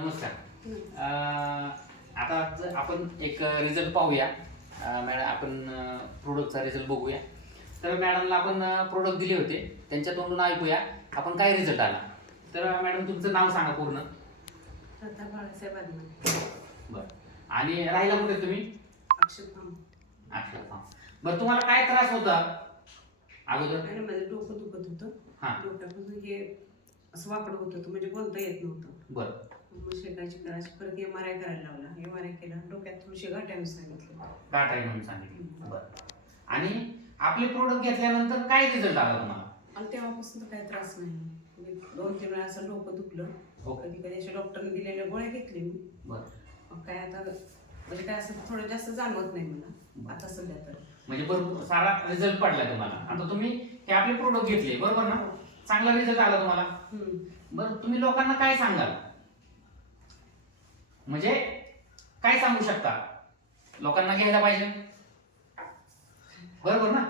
नमस्कार. आता आपण एक रिझल्ट पाहूया. मॅडम आपण प्रोडक्टचा रिझल्ट बघूया. तर मॅडमला आपण प्रोडक्ट दिले होते, त्यांच्या तोंडून ऐकूया आपण काय रिझल्ट आला. तर मॅडम तुमचं नाव सांगा पूर्ण. प्रथा बाळासाहेब आदमाने. बरं. आणि राहिला कुठे तुम्ही? अक्षरधाम. अक्षरधाम. बरं, तुम्हाला काय त्रास होता अगोदर? आणि माझं डोकं दुखत होतं. डोक्यापासून हे असं वाकडं होत होतं, म्हणजे बोलता येत नव्हतं. बरं. मग शेकायची करायची, परत MRI करायला लावला. MRI केला, डोक्यात थोडीशी गाठ आहे सांगितलं. गाठ आहे म्हणून सांगितलं. बरं. आणि आपले प्रोडक्ट घेतल्यानंतर काय रिझल्ट आला तुम्हाला? आणि तेव्हापासून तर काही त्रास नाही. म्हणजे 2-3 वेळा असं डोकं दुखलं. कधी कधी अशा डॉक्टरने दिलेल्या गोळ्या घेतली मी. बरं. काय आता म्हणजे काय असं थोडं जास्त जाणवत नाही मला आता सध्या तर. म्हणजे भरपूर सारा रिझल्ट पडला तुम्हाला. आता तुम्ही हे आपले प्रोडक्ट घेतले बरोबर ना? चांगला रिझल्ट आला तुम्हाला. बरं, तुम्ही लोकांना काय सांगाल? म्हणजे काय सांगू शकता? लोकांना घ्यायला पाहिजे बरोबर ना?